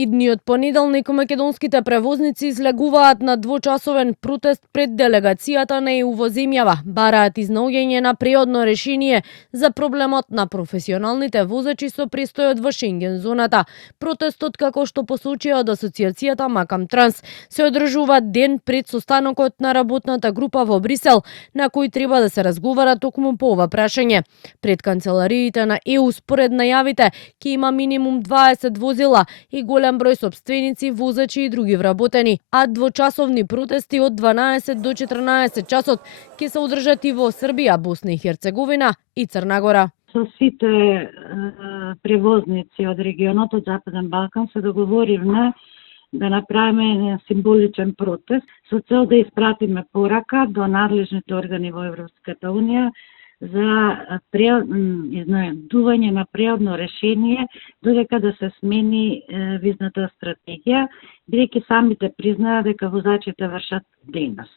Идниот понеделник македонските превозници излегуваат на двочасовен протест пред делегацијата на ЕУ во земјава. Бараат изнаоѓање на преодно решение за проблемот на професионалните возачи со престојот во Шенген зоната. Протестот, како што посочија од асоциацијата Макам Транс, се одржува ден пред состанокот на работната група во Брисел, на кој треба да се разговара токму по ова прашање. Пред канцелариите на ЕУ, според најавите, ќе има минимум 20 возила и голем број сопственици, возачи и други вработени, а двочасовни протести од 12 до 14 часот ќе се одржат и во Србија, Босна и Херцеговина и Црна Гора. Со сите превозници од регионот од Западен Балкан се договоривме да направиме еден символичен протест со цел да испратиме порака до надлежните органи во Европската Унија за изнајдување на преодно решение додека да се смени визната стратегија, бидејќи самите признаа дека возачите вршат денес.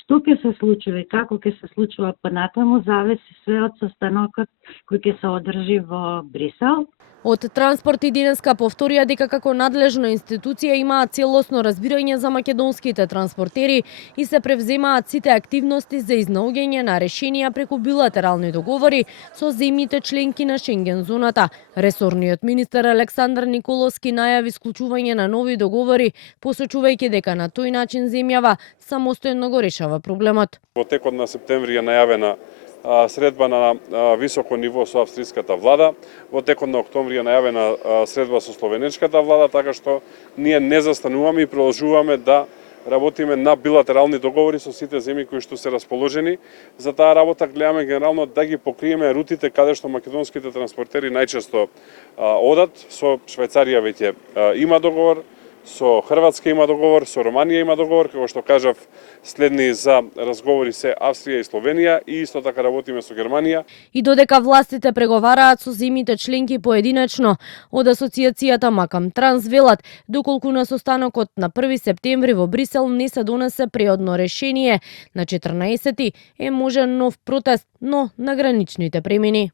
Што ќе се случи и како ќе се случува понатаму зависи све од состанокот кој ќе се одржи во Брисел. Од Транспорт и денеска повторија дека како надлежна институција имаат целосно разбирање за македонските транспортери и се превземаат сите активности за изнаоѓање на решенија преку билатерални договори со земјите членки на Шенген зоната. Ресорниот министер Александар Николовски најави исклучување на нови договори, посочувајќи дека на тој начин земјава самостојно го решава проблемот. Во текот на септември е најавена средба на високо ниво со австриската влада. Во текот на октомври е најавена средба со словенечката влада, така што ние не застануваме и продолжуваме да работиме на билатерални договори со сите земји кои што се расположени. За таа работа гледаме генерално да ги покриеме рутите каде што македонските транспортери најчесто одат. Со Швајцарија веќе има договор, со Хрватска има договор, со Романија има договор, како што кажав, следни за разговори се Австрија и Словенија и исто така работиме со Германија. И додека властите преговараат со земјите членки поединечно, од асоциацијата Макам Транс велат, доколку на состанокот на 1 септември во Брисел не се донесе преодно решение, на 14 е можен нов протест, но на граничните премини.